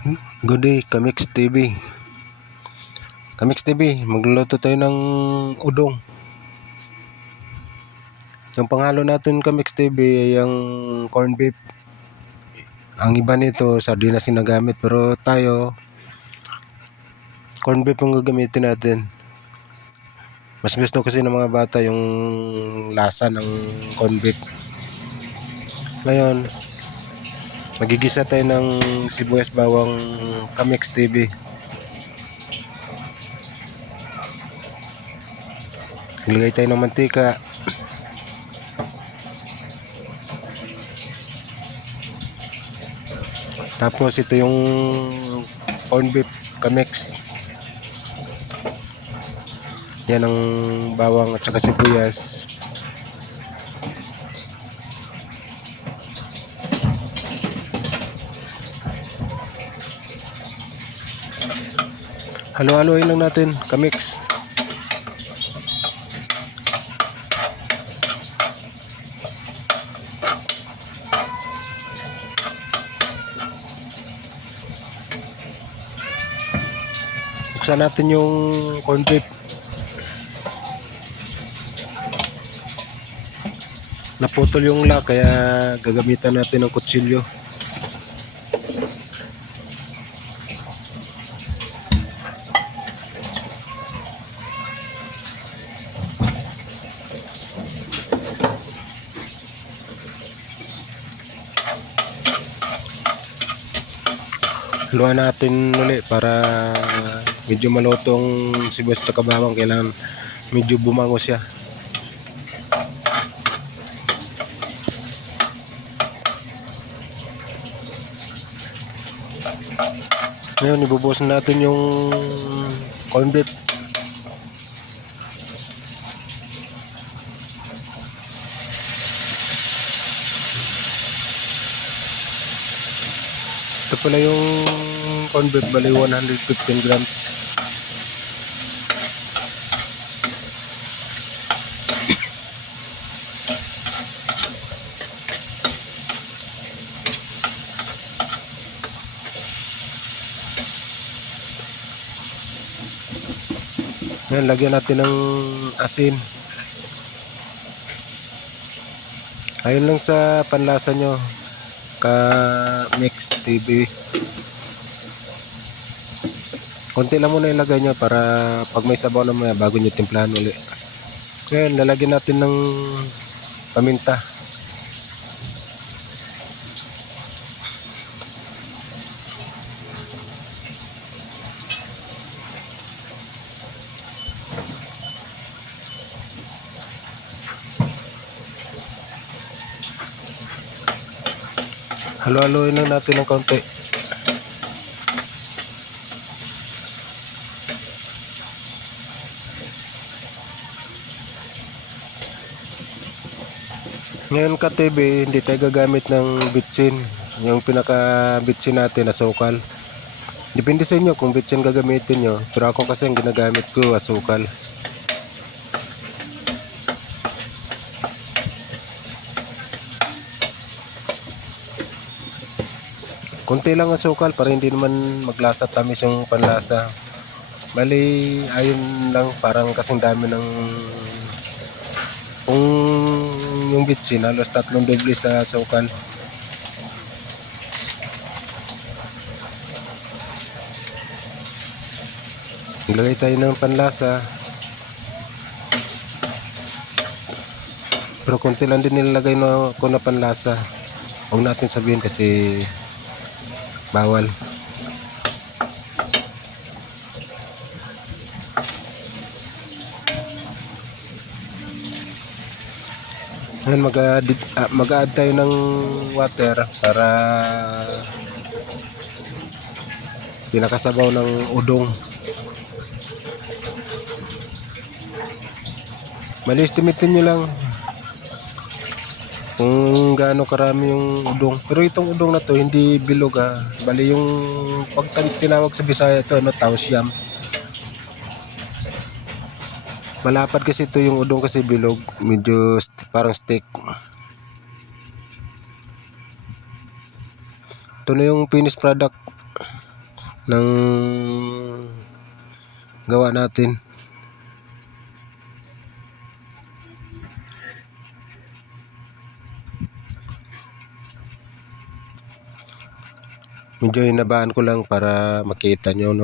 Good day, Kamix TV. Kamix TV, magluluto tayo ng udong. Yung panghalo natin, Kamix TV, ay yung corn beef. Ang iba nito, sardinas ginagamit, pero tayo, corn beef ang gagamitin natin. Mas gusto kasi ng mga bata yung lasa ng corn beef. Ngayon, magigisa tayo ng sibuyas bawang, Kamix TV. Ilagay tayo ng mantika. Tapos ito yung corn beef, Kamix. Yan ang bawang at saka sibuyas. Halo-haloin lang natin, Kamix. Buksan natin yung corn beef. Naputol yung lock kaya gagamitan natin ng kutsilyo. Haluan natin ulit para medyo malutong sibuyas at bawang. Kailangan medyo bumango siya. Ngayon ibubuhos natin yung corn beef. Ito pala yung corn beef, bali 115 grams. Ngayon lagyan natin ng asin. Ayun lang sa panlasa nyo, Kamix TV. Konti lang muna ilagay nyo para pag may sabaw na maya bago nyo timplahan ulit. Ngayon lalagyan natin ng paminta. Halo-haloin lang natin ng konti. Ngayon ka-TV, hindi tayo gagamit ng bitsin. Yung pinaka-bitsin natin, asukal. Depende sa inyo kung bitsin gagamitin nyo. Pero ako kasi ang ginagamit ko, asukal. Kunti lang asukal para hindi naman maglasa tamis yung panlasa. Bali, ayun lang, parang kasing dami ng kung yung bitsin, halos 3 doble sa asukal. Ilagay tayo ng panlasa. Pero konti lang din nilalagay ko na panlasa. Huwag natin sabihin kasi bawal. Ngayon mag-add tayo ng water para pinakasabaw ng udong. Mali-estimatein nyo lang kung gaano karami yung udong. Pero itong udong na to hindi bilog ha. Bali yung pag tinawag sa Bisaya ito, tausyam. Malapad kasi ito yung udong kasi bilog. Medyo parang steak. Ito na yung finished product. ng gawa natin. Medyo hinabaan ko lang para makita nyo, no?